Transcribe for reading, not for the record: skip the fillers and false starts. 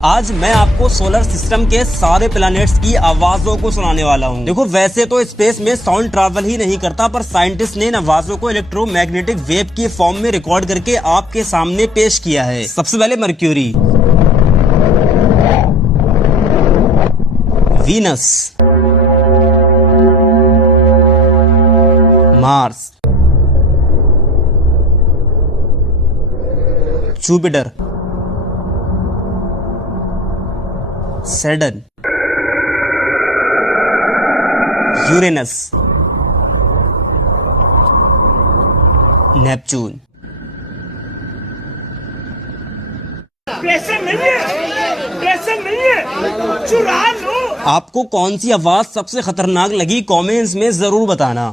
आज मैं आपको सोलर सिस्टम के सारे प्लैनेट्स की आवाजों को सुनाने वाला हूँ। देखो वैसे तो स्पेस में साउंड ट्रैवल ही नहीं करता, पर साइंटिस्ट ने इन आवाजों को इलेक्ट्रोमैग्नेटिक वेव की फॉर्म में रिकॉर्ड करके आपके सामने पेश किया है। सबसे पहले mercury, Venus, Mars, Jupiter, Saturn, Uranus, Neptune. Pressure नहीं है, चुरा लो। आपको कौन सी आवाज सबसे खतरनाक लगी कमेंट्स में जरूर बताना।